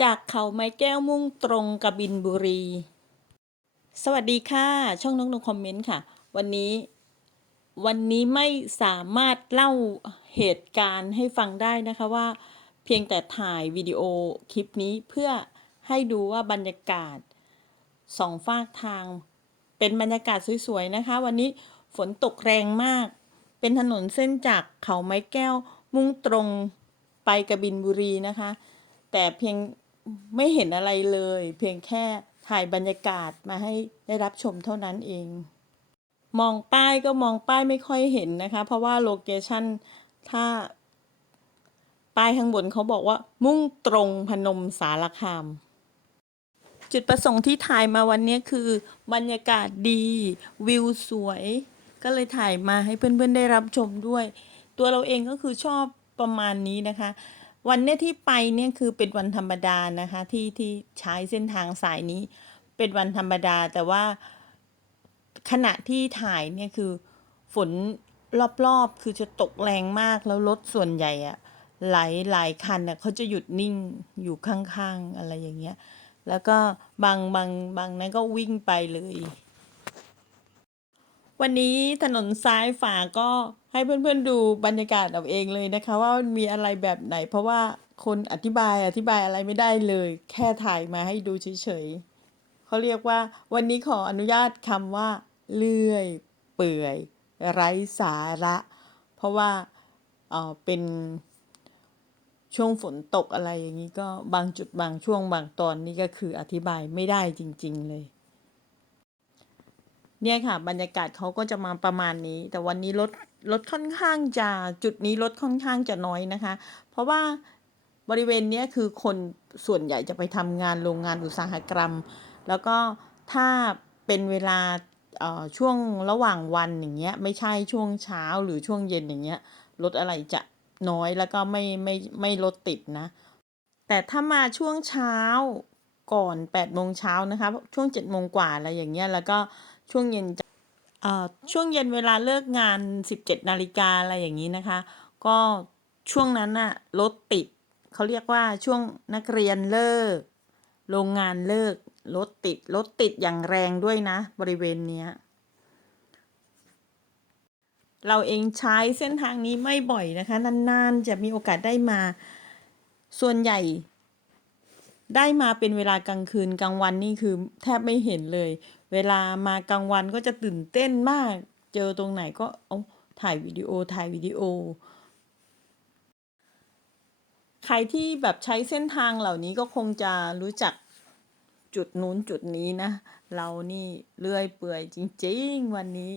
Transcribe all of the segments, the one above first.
จากเขาไม้แก้วมุ่งตรงกบินบุรี สวัสดีค่ะ ช่องนกนกคอมเมนต์ค่ะ วันนี้ วันนี้ไม่สามารถเล่าเหตุการณ์ให้ฟังได้นะคะว่า เพียงแต่ถ่ายวิดีโอคลิปนี้เพื่อให้ดูว่าบรรยากาศสองฝากทาง เป็นบรรยากาศสวยๆนะคะ วันนี้ฝนตกแรงมาก เป็นถนนเส้นจากเขาไม้แก้วมุ่งตรงไปกบินบุรีนะคะ แต่เพียง ไม่เห็นอะไรเลย เพียงแค่ถ่ายบรรยากาศมาให้ได้รับชมเท่านั้นเอง มองป้ายก็มองป้ายไม่ค่อยเห็นนะคะ เพราะว่าโลเคชันถ้า ป้ายข้างบนเขาบอกว่า มุ่งตรงพนมสารคาม จุดประสงค์ที่ถ่ายมาวันนี้คือ บรรยากาศดี วิวสวย ก็เลยถ่ายมาให้เพื่อนๆได้รับชมด้วย ตัวเราเองก็คือชอบประมาณนี้นะคะ วันเนี้ยที่ไปเนี่ยคือเป็นวันธรรมดานะคะ ที่ที่ใช้เส้นทางสายนี้ เป็นวันธรรมดา แต่ว่าขณะที่ถ่ายเนี่ยคือฝนรอบๆ คือจะตกแรงมากแล้วรถส่วนใหญ่อะหลายหลายคันอะเขาจะหยุดนิ่งอยู่ข้างๆ อะไรอย่างเงี้ย แล้วก็บางบางบางนั้นก็วิ่งไปเลย วันนี้ถนนซ้ายฝาก็ให้เพื่อนๆดูบรรยากาศเอาเองเลยนะคะ ว่ามันมีอะไรแบบไหน เพราะว่าคนอธิบายอธิบายอะไรไม่ได้เลย แค่ถ่ายมาให้ดูเฉยๆเขาเรียกว่า วันนี้ขออนุญาตคำว่า เลื่อย เปื่อย ไร้สาระ เพราะว่าเออเป็นช่วงฝนตกอะไรอย่างนี้ก็บางจุดบางช่วงบางตอนนี่ก็คืออธิบายไม่ได้จริง ๆ เลย เนี่ยค่ะ บรรยากาศเขาก็จะมาประมาณนี้ แต่วันนี้รถรถค่อนข้างจะจุดนี้รถค่อนข้างจะน้อยนะคะ เพราะว่าบริเวณเนี้ยคือคนส่วนใหญ่จะไปทำงานโรงงานอุตสาหกรรม แล้วก็ถ้าเป็นเวลาช่วงระหว่างวันอย่างเงี้ยไม่ใช่ช่วงเช้าหรือช่วงเย็นอย่างเงี้ยรถอะไรจะน้อยแล้วก็ไม่ไม่ไม่รถติดนะ แต่ถ้ามาช่วงเช้าก่อน8ปดโมงเช้านะคะช่วง7จ็ดโมงกว่าอะไรอย่างเงี้ยแล้วก็ ช่วงเย็นจะเอ่อช่วงเย็นเวลาเลิกงาน 17นาฬิกาอะไรอย่างนี้นะคะ ก็ช่วงนั้นน่ะรถติดเขาเรียกว่าช่วงนักเรียนเลิก โรงงานเลิกรถติดรถติดอย่างแรงด้วยนะ บริเวณเนี้ยเราเองใช้เส้นทางนี้ไม่บ่อยนะคะ นานๆ จะมีโอกาสได้มา ส่วนใหญ่ ได้มาเป็นเวลากลางคืนกลางวันนี่คือแทบไม่เห็นเลย เวลามากลางวันก็จะตื่นเต้นมาก เจอตรงไหนก็เอาถ่ายวิดีโอถ่ายวิดีโอ ใครที่แบบใช้เส้นทางเหล่านี้ก็คงจะรู้จักจุดนู้นจุดนี้นะ เรานี่เลื่อยเปื่อยจริงๆ วันนี้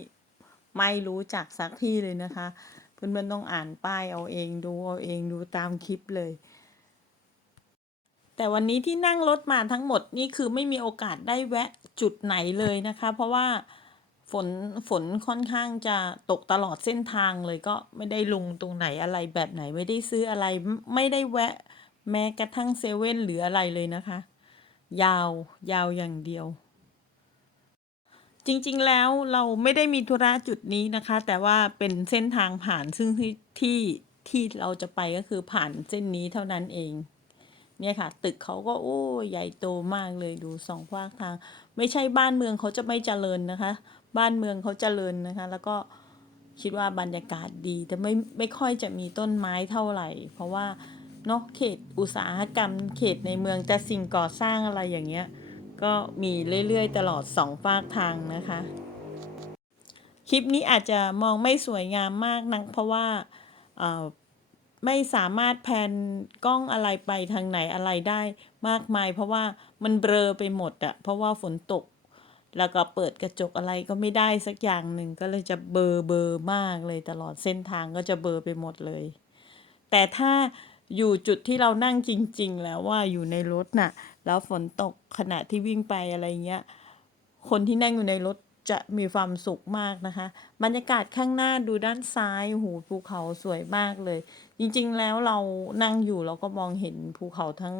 ไม่รู้จักสักที่เลยนะคะ เพื่อนๆต้องอ่านป้ายเอาเองดูเอาเองดูตามคลิปเลย แต่วันนี้ที่นั่งรถมาทั้งหมดนี่คือไม่มีโอกาสได้แวะจุดไหนเลยนะคะ เพราะว่าฝนฝนค่อนข้างจะตกตลอดเส้นทางเลยก็ไม่ได้ลงตรงไหนอะไรแบบไหนไม่ได้ซื้ออะไรไม่ได้แวะแม้กระทั่งเซเว่นหรืออะไรเลยนะคะ ยาวยาวอย่างเดียว จริงๆแล้วเราไม่ได้มีธุระจุดนี้นะคะ แต่ว่าเป็นเส้นทางผ่านซึ่งที่ที่ที่เราจะไปก็คือผ่านเส้นนี้เท่านั้นเอง เนี่ยค่ะ ตึกเขาก็โอ้ใหญ่โตมากเลยดูสองภาคทาง ไม่ใช่บ้านเมืองเขาจะไม่เจริญนะคะ บ้านเมืองเขาเจริญนะคะ แล้วก็คิดว่าบรรยากาศดี แต่ไม่ไม่ค่อยจะมีต้นไม้เท่าไหร่ เพราะว่าเนาะเขตอุตสาหกรรม เขตในเมืองแต่สิ่งก่อสร้างอะไรอย่างเงี้ยก็มีเรื่อยๆ ตลอดสองฝากทางนะคะ คลิปนี้อาจจะมองไม่สวยงามมากนักเพราะว่าอ่อ ไม่สามารถแพนกล้องอะไรไปทางไหนอะไรได้มากมาย เพราะว่ามันเบลอไปหมดอะเพราะว่าฝนตก แล้วก็เปิดกระจกอะไรก็ไม่ได้สักอย่างหนึ่งก็เลยจะเบลอเบลอมากเลยตลอดเส้นทางก็จะเบลอไปหมดเลย แต่ถ้าอยู่จุดที่เรานั่งจริง ๆ แล้วว่าอยู่ในรถน่ะ แล้วฝนตกขณะที่วิ่งไปอะไรเงี้ยคนที่นั่งอยู่ในรถ จะมีความสุขมากนะคะ บรรยากาศข้างหน้าดูด้านซ้ายหูภูเขาสวยมากเลย จริงๆแล้วเรานั่งอยู่เราก็มองเห็นภูเขาทั้ง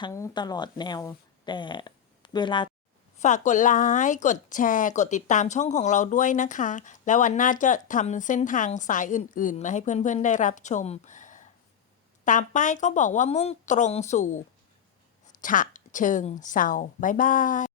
ทั้งตลอดแนว แต่เวลาฝากกดไลค์กดแชร์ กดติดตามช่องของเราด้วยนะคะ แล้ววันหน้าจะทำเส้นทางสายอื่น ๆ มาให้เพื่อนๆได้รับชม ตามป้ายก็บอกว่ามุ่งตรงสู่ ฉะเชิงเซาบ๊ายบาย